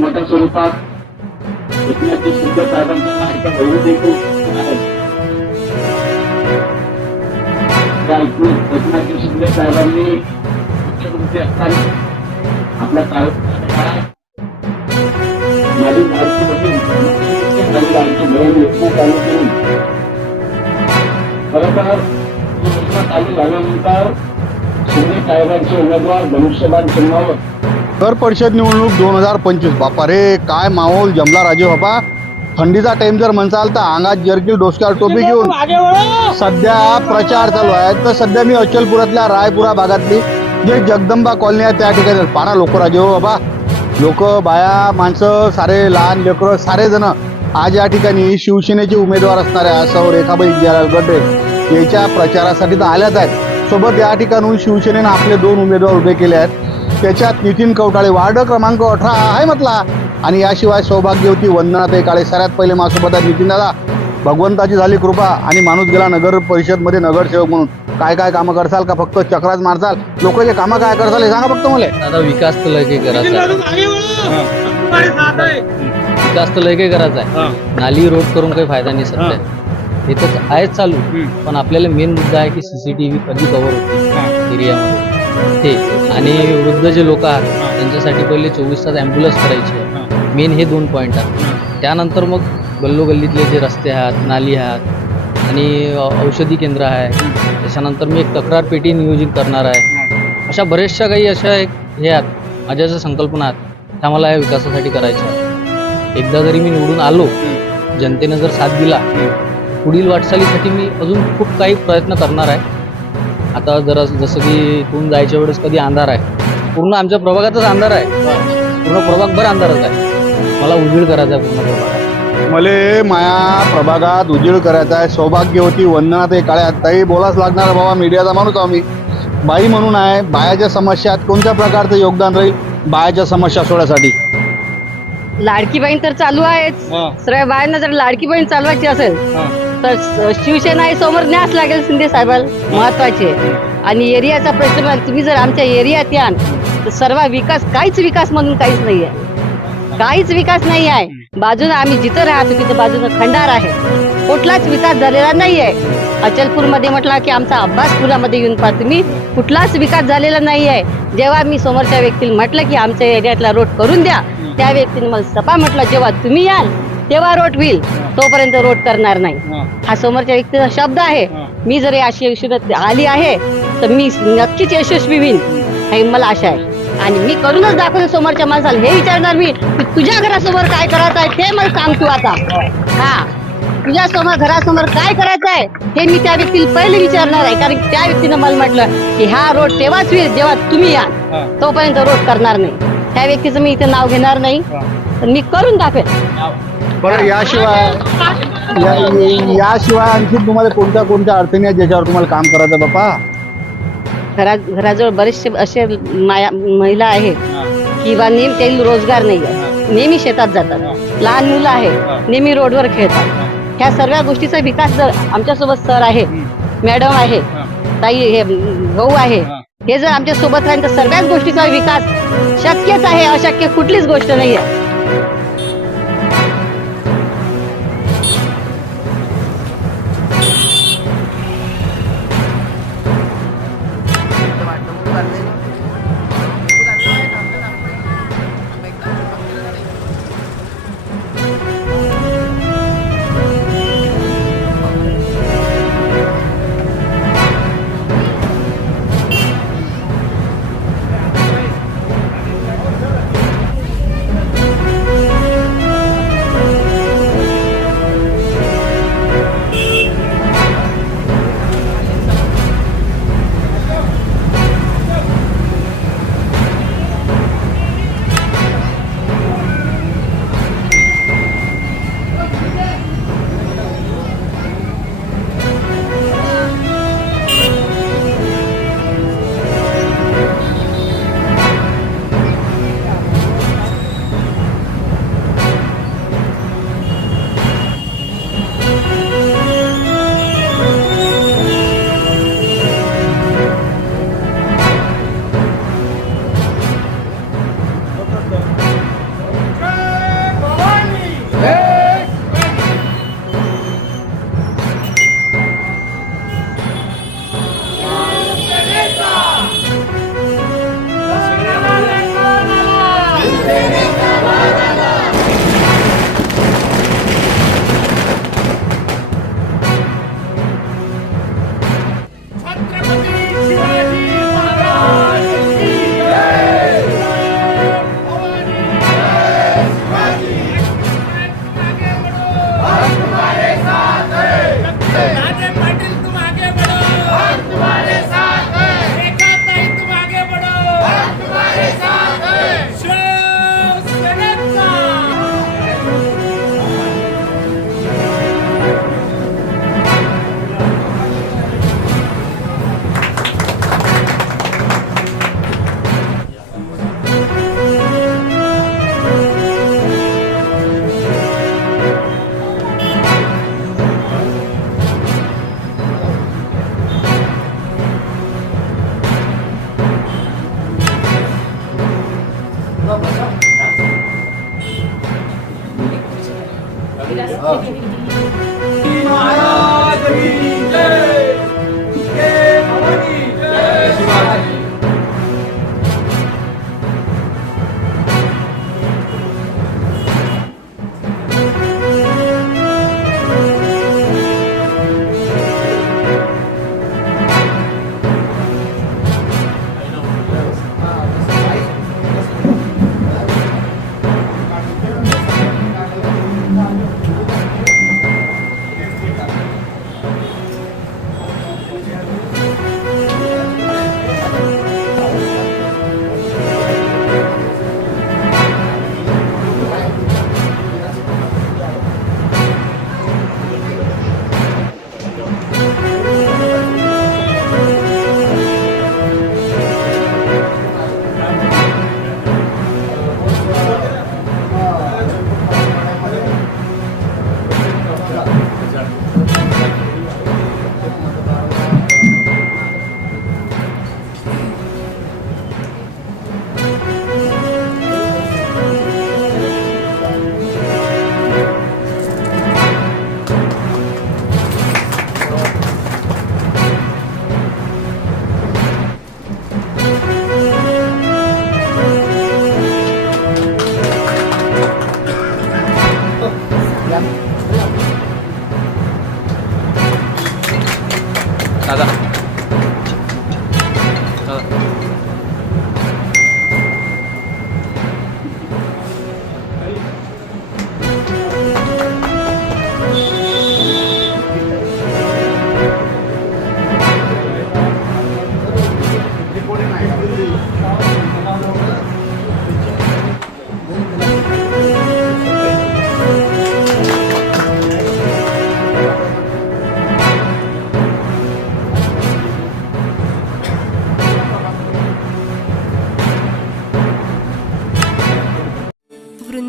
मोठ्या स्वरूपात एकनाथजी शिंदे साहेबांचा लाडक्या बहिणी देखील एकनाथजी शिंदे साहेबांनी मुख्यमंत्री असताना आपल्या माझी लाडकी चालू करून खरं तर योजना चालू झाल्यानंतर शिंदे साहेबांचे उमेदवार धनुष्यबाण चिन्हावर नगर परिषद निवडणूक दोन हजार पंचवीस. बापा रे काय माहोल जमला राजे बाबा थंडीचा टाइम जर म्हणसाल तर अंगात जर्किल डोसक्यावर टोपी घेऊन सध्या प्रचार चालू आहे. तर सध्या मी अचलपुरातल्या रायपुरा भागातली जे जगदंबा कॉलनी आहे त्या ठिकाणी पाना लोक राजे हो बाबा लोक बाया माणसं सारे लहान लेकरं सारे जण आज या ठिकाणी शिवसेनेचे उमेदवार असणाऱ्या सौ रेखाबाई जयलाल गड्डे याच्या प्रचारासाठी तर आल्याच आहेत. सोबत या ठिकाणून शिवसेनेनं आपले दोन उमेदवार उभे केले आहेत. त्याच्यात नितीन कवटाळे वार्ड क्रमांक अठरा आहे म्हटला. आणि याशिवाय सौभाग्यवती वंदनाताई काळे सगळ्यात पहिले माझ्यासोबत आहे नितीन दादा. भगवंताची झाली कृपा आणि माणूस गेला नगर परिषदमध्ये नगरसेवक म्हणून. काय काय कामं करसाल का? फक्त चक्राच मारसाल लोकांचे कामं काय करसाल हे सांगा फक्त मला. आता विकास तर लय काही करायचा आहे. विकास तर लय काही करायचा आहे. नाली रोड करून काही फायदा नाही सध्या. हे. तर आहेच चालू. पण आपल्याला मेन मुद्दा आहे की सीसीटीव्ही कधी कव्हर होते? एरियामध्ये. ते आणि वृद्ध जे लोक आहेत त्यांच्यासाठी पहिले चोवीस तास ॲम्ब्युलन्स करायचे. मेन हे दोन पॉईंट आहेत. त्यानंतर मग गल्लोगल्लीतले जे रस्ते आहेत नाली आहेत आणि औषधी केंद्र आहे. त्याच्यानंतर मी एक तक्रार पेटी नियोजित करणार आहे. अशा बऱ्याचशा काही अशा एक हे आहेत माझ्या ज्या संकल्पना आहेत त्या मला या विकासासाठी करायच्या एकदा जरी मी निवडून आलो जनतेनं जर साथ दिला पुढील वाटचालीसाठी मी अजून खूप काही प्रयत्न करणार आहे. आता जरा जसं की इथून जायच्या वेळेस कधी अंधार आहे. पूर्ण आमच्या प्रभागातच अंधार आहे. पूर्ण प्रभागभर अंधारच आहे. मला उजेड करायचा आहे पूर्ण प्रभागात मले माया प्रभागात उजेड करायचा आहे. सौभाग्यवती वंदना ते काळे आत्ताही बोलाच लागणार बाबा. मीडियाचा माणूस आहो मी. बाई म्हणून आहे. बायाच्या समस्यात कोणत्या प्रकारचं योगदान राहील? बायाच्या समस्या सोडण्यासाठी लाडकी बहीण तर चालू आहेच. सर्व बायांना जर लाडकी बहीण चालवायची असेल तर शिवसेना हे समोर न्यास लागेल शिंदे साहेबाला महत्त्वाचे आणि एरियाचा प्रश्न तुम्ही जर आमच्या एरियात याल तर सर्व विकास काहीच विकास म्हणून काहीच नाही आहे काहीच विकास नाही आहे. बाजूने आम्ही जिथं राहतो तिथं बाजूनं खंडार आहे. कुठलाच विकास झालेला नाही आहे अचलपूरमध्ये म्हटला की आमचा अब्बासपुरामध्ये येऊन पहा तुम्ही कुठलाच विकास झालेला नाही आहे जेव्हा मी समोरच्या व्यक्तीला म्हटलं की आमच्या एरियातला रोड करून द्या त्या व्यक्तीने मला सपा म्हटलं जेव्हा तुम्ही याल तेव्हा रोड होईल. तोपर्यंत रोड करणार नाही. हा. समोरच्या व्यक्तीचा शब्द आहे. मी जर अशी यशस्वी आली आहे तर मी नक्कीच यशस्वी होईन. हे मला आशा आहे. आणि मी करूनच दाखवलं समोरच्या माणसाला. हे विचारणार मी की तुझ्या घरासमोर काय करायचं आहे ते मला सांग तू आता. हा. तुझ्या समोर घरासमोर काय करायचं आहे हे मी त्या व्यक्तीला पहिले विचारणार आहे. कारण त्या व्यक्तीनं मला म्हटलं की हा रोड तेव्हाच होईल जेव्हा तुम्ही या. तोपर्यंत रोड करणार नाही. त्या व्यक्तीचं मी इथे नाव घेणार नाही. पण मी करून दाखवेन. बरं याशिवाय या- याशिवाय आणखी तुम्हाला कोणत्या कोणत्या अडचणी आहेत ज्याच्यावर तुम्हाला काम करायचं बापा घरा घराजवळ बरेचसे असे माया महिला आहेत किंवा नेहमी काही रोजगार नाही आहे. नेहमी शेतात जातात. लहान मुलं आहे नेहमी रोडवर खेळतात. ह्या सर्व गोष्टीचा विकास जर आमच्यासोबत सर आहे मॅडम आहे ताई हे भाऊ आहे हे जर आमच्यासोबत राहील तर सर्वच गोष्टीचा विकास शक्यच आहे अशक्य कुठलीच गोष्ट नाही आहे. Yeah. Oh.